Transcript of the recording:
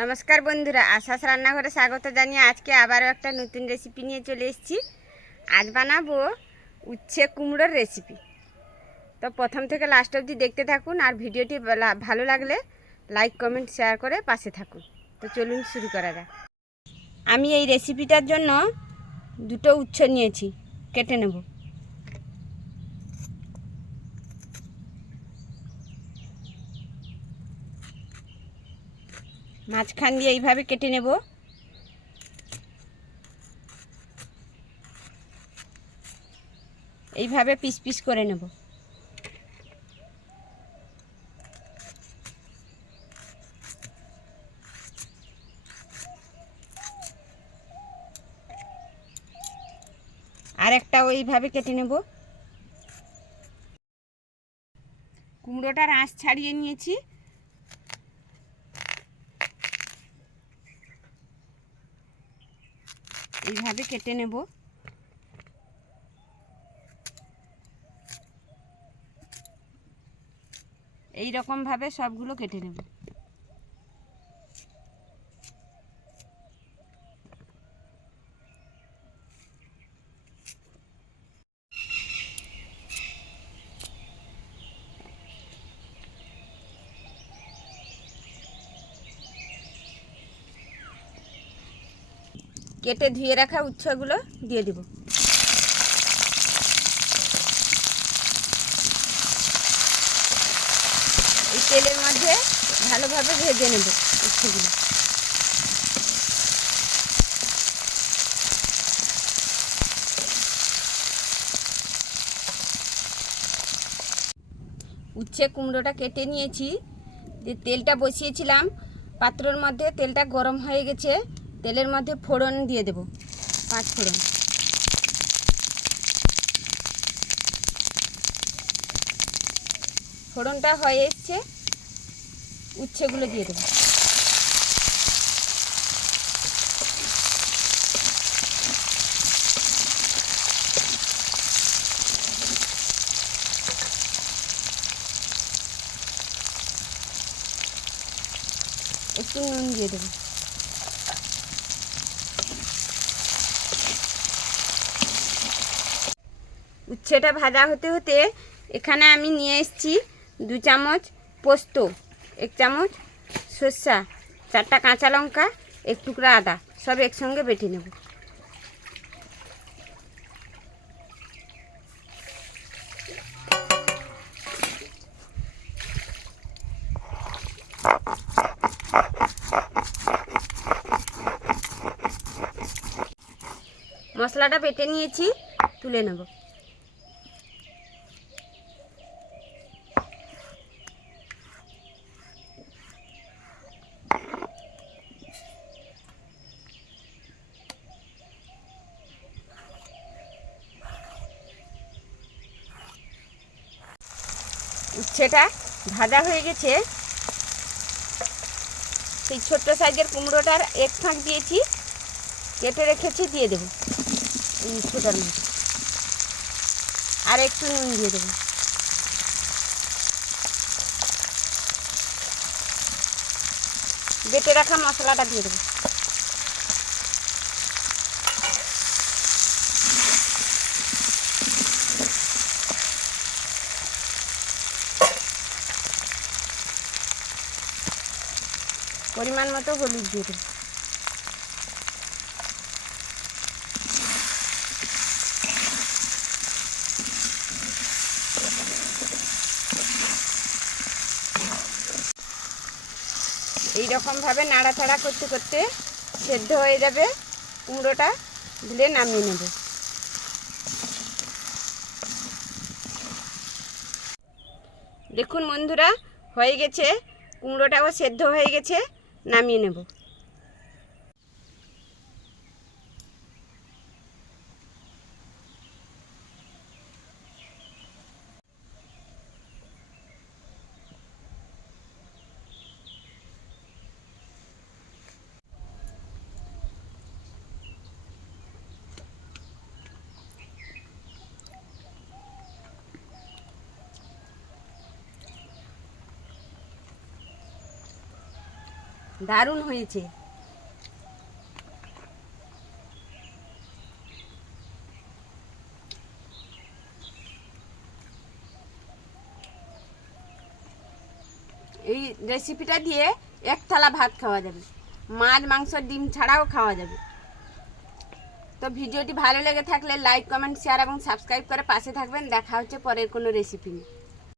নমস্কার বন্ধুরা, আশাস রান্নাঘরে স্বাগত জানিয়ে আজকে আবারও একটা নতুন রেসিপি নিয়ে চলে এসেছি। আজ বানাবো উচ্ছে কুমড়োর রেসিপি তো প্রথম থেকে লাস্ট অবধি দেখতে থাকুন আর ভিডিওটি ভালো লাগলে লাইক কমেন্ট শেয়ার করে পাশে থাকুন। তো চলুন শুরু করা যাক। আমি এই রেসিপিটার জন্য দুটো উচ্ছে নিয়েছি, কেটে নেব। মাঝখান দিয়ে এইভাবে কেটে নেব। এইভাবে পিস পিস করে নেব। আর একটা ওইভাবে কেটে নেব। কুমড়োটার আঁশ ছাড়িয়ে নিয়েছি। এইভাবে কেটে নেব। এই রকম ভাবে সবগুলো কেটে নেব। কেটে ধুয়ে রাখা উচ্ছগুলো দিয়ে দেব। এই তেলের মধ্যে ভালোভাবে ভেজে নেব উচ্ছেগুলো। উচ্ছে কুমড়োটা কেটে নিয়েছি। যে তেলটা বসিয়েছিলাম, পাত্রর মধ্যে তেলটা গরম হয়ে গেছে। তেলের মধ্যে ফোড়ন দিয়ে দেব, পাঁচ ফোড়ন। ফোড়নটা হয়ে এসছে, উচ্ছেগুলো দিয়ে দেবো। একটু নুন দিয়ে দেবো। উচ্ছেটা ভাজা হতে হতে এখানে আমি নিয়ে এসেছি দু চামচ পোস্ত, এক চামচ সর্ষা, চারটা কাঁচা লঙ্কা, এক টুকরা আদা, সব একসঙ্গে বেটে নেব। মশলাটা বেটে নিয়েছি, তুলে নেব। উচ্ছেটা ভাজা হয়ে গেছে। সেই ছোট্ট সাইজের কুমড়োটার এক ফাঁক দিয়েছি, কেটে রেখেছি, দিয়ে দেবো। এই উচ্ছেটার মধ্যে। আর একটু নুন দিয়ে দেবো। বেটে রাখা মশলাটা দিয়ে দেবো। পরিমাণ মতো হলুদ দিয়ে দেবো এই রকমভাবে নাড়াচাড়া করতে করতে সেদ্ধ হয়ে যাবে। কুমড়োটা দিলে নামিয়ে নেব। দেখুন বন্ধুরা, হয়ে গেছে। কুমড়োটাও সেদ্ধ হয়ে গেছে। নামিয়ে নেব। দারুণ হয়েছে। এই রেসিপিটা দিয়ে এক থালা ভাত খাওয়া যাবে। মাছ, মাংস, ডিম ছাড়াও খাওয়া যাবে। তো ভিডিওটি ভালো লেগে থাকলে লাইক কমেন্ট শেয়ার এবং সাবস্ক্রাইব করে পাশে থাকবেন। দেখা হচ্ছে পরের কোনো রেসিপি নিয়ে।